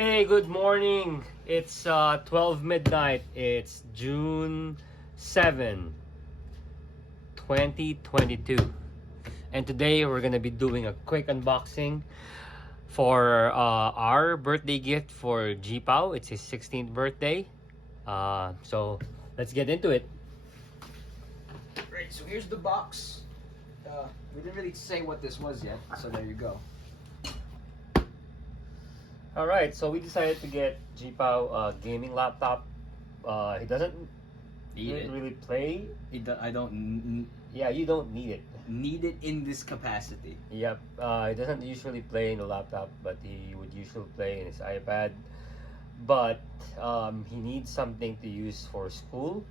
Hey, good morning. It's 12 midnight. It's June 7, 2022. And today we're gonna be doing a quick unboxing for our birthday gift for Gipau. It's his 16th birthday. So let's get into it. Right, so here's the box. We didn't really say what this was yet, so there you go. Alright, so we decided to get Gipau a gaming laptop. He doesn't really play. I don't Yeah, you don't need it. need it in this capacity. Yep, he doesn't usually play in a laptop, but he would usually play in his iPad. But he needs something to use for school.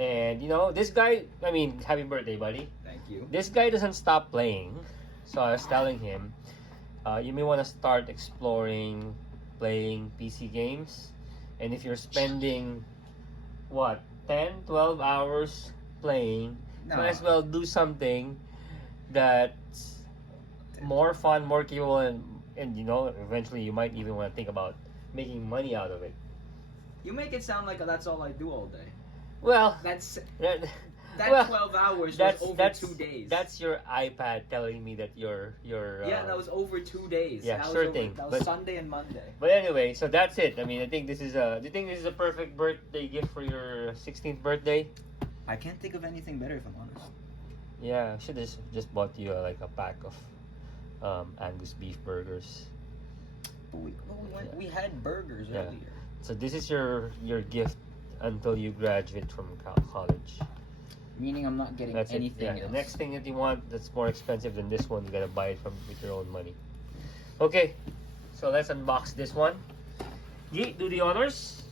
And you know, this guy, I mean, happy birthday, buddy. Thank you. This guy doesn't stop playing. So I was telling him, you may want to start exploring playing PC games. And if you're spending, what, 10, 12 hours playing, No. might as well do something that's more fun, more capable, and you know, eventually you might even want to think about making money out of it. You make it sound like that's all I do all day. Well, That well, 12 hours was that's over 2 days. That's your iPad telling me that you're yeah, that was over 2 days. Yeah, that sure was thing. That was But- Sunday and Monday. But anyway, so that's it. I mean, I think this is a. Do you think this is a perfect birthday gift for your 16th birthday? I can't think of anything better if I'm honest. Yeah, I should just bought you like a pack of Angus beef burgers. But we had burgers Yeah. earlier. So this is your gift until you graduate from college. Meaning I'm not getting That's it. anything Yeah, else. the next thing that you want that's more expensive than this one, you gotta buy it with your own money. Okay, so let's unbox this one. Yi, do the honors.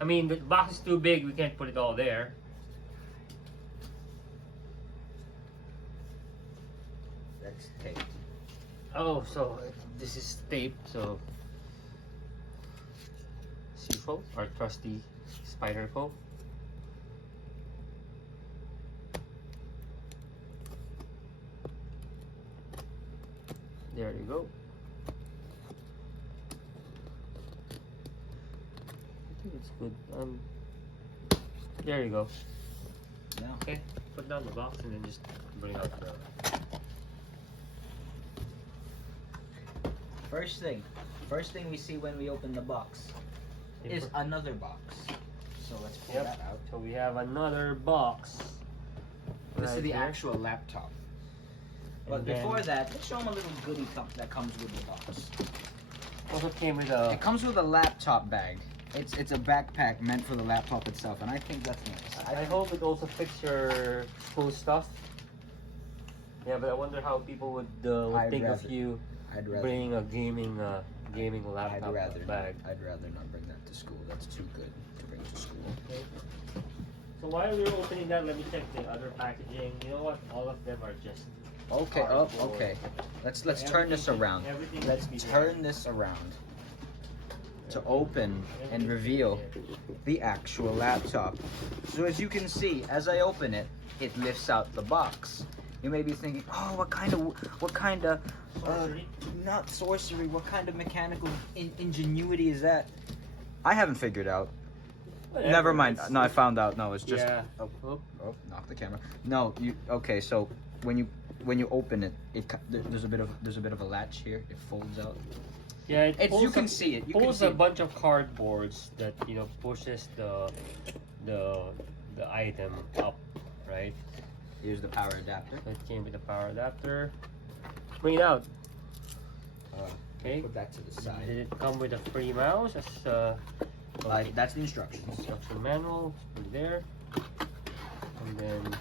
I mean, the box is too big. We can't put it all there. That's taped. Oh, so this is tape. So Sifo, our trusty spider co. There you go. I think it's good. There you go. No. Okay, put down the box and then just bring out the. First thing we see when we open the box is another box. So let's pull Yep. that out. So we have another box. This is right the here. actual laptop. But And then before that, let's show them a little goodie that comes with the box. Also came with a. It comes with a laptop bag. It's a backpack meant for the laptop itself, and I think that's nice. I hope it also fits your school stuff. Yeah, but I wonder how people would think of you I'd rather. bringing a gaming laptop bag. I'd rather not bring that to school. That's too good to bring to school. Okay. So while we're opening that, let me check the other packaging. You know what? All of them are just. Okay. Oh, okay. Let's turn this around. Everything Let's should be turn this around to open and reveal the actual laptop. So as you can see, as I open it, it lifts out the box. You may be thinking, oh, what kind of Sorcery? not sorcery, what kind of mechanical ingenuity is that? I haven't figured out. Whatever, Never mind. it's- No, I found out. No, it's just. Yeah. Oh, knock the camera. No, you. Okay, so when you open it, there's a bit of a latch here. It folds out. Yeah, it You pulls can a- see it. You can pulls see a it. bunch of cardboards that pushes the item up, right? Here's the power adapter. So it came with a power adapter. Bring it out. Okay. Put that to the Did side. it come with a free mouse? Like that's the instructions. Instruction manual. Put it there. And then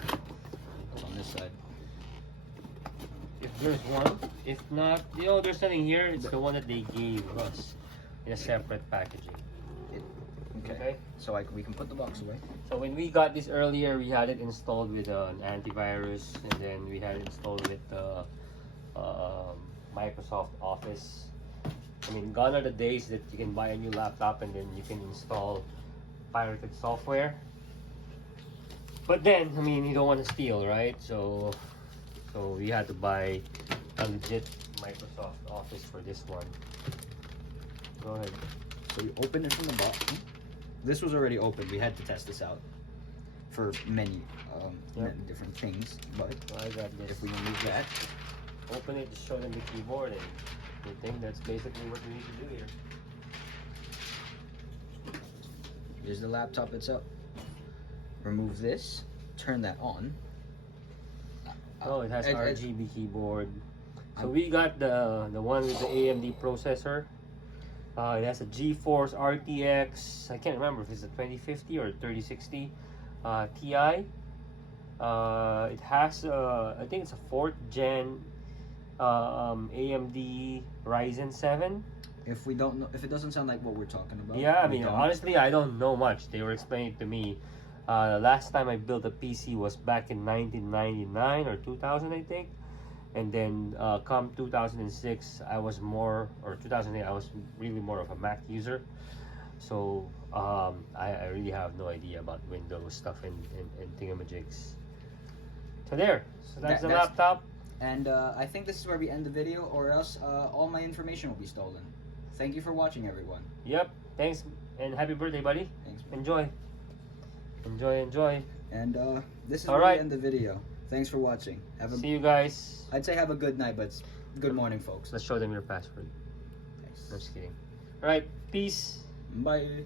It's on this side. if there's one, if not, there's something here. It's the one that they gave us in a separate packaging. Okay. So we can put the box away. So when we got this earlier, we had it installed with an antivirus, and then we had it installed with Microsoft Office. I mean, gone are the days that you can buy a new laptop and then you can install pirated software. But then, I mean, you don't want to steal, right? So we had to buy a legit Microsoft Office for this one. Go ahead. So you open it from the bottom. This was already open. We had to test this out for many different things. But I got this. if we remove that, Open it to show them the keyboard, and I think that's basically what we need to do here. here's the laptop itself. Remove this. Turn that on. Oh, it has and- RGB keyboard. So we got the one with the AMD processor. It has a GeForce RTX. I can't remember if it's a 2050 or 3060 Ti. It has I think it's a 4th gen AMD Ryzen 7. If we don't know, if it doesn't sound like what we're talking about, Yeah, I we mean, don't. honestly, I don't know much. They were explaining it to me. Last time I built a PC was back in 1999 or 2000, I think. And then come 2006, I was more, or 2008, I was really more of a Mac user. So I really have no idea about Windows stuff and thingamajigs. So there. So that's the That's- laptop. And I think this is where we end the video, or else all my information will be stolen. Thank you for watching, everyone. Yep. Thanks and happy birthday, buddy. Thanks. Enjoy. Enjoy. And this is All where right. we end the video. Thanks for watching. See you guys. I'd say have a good night, but it's good morning, folks. Let's show them your password. Thanks. I'm just kidding. All right. Peace. Bye.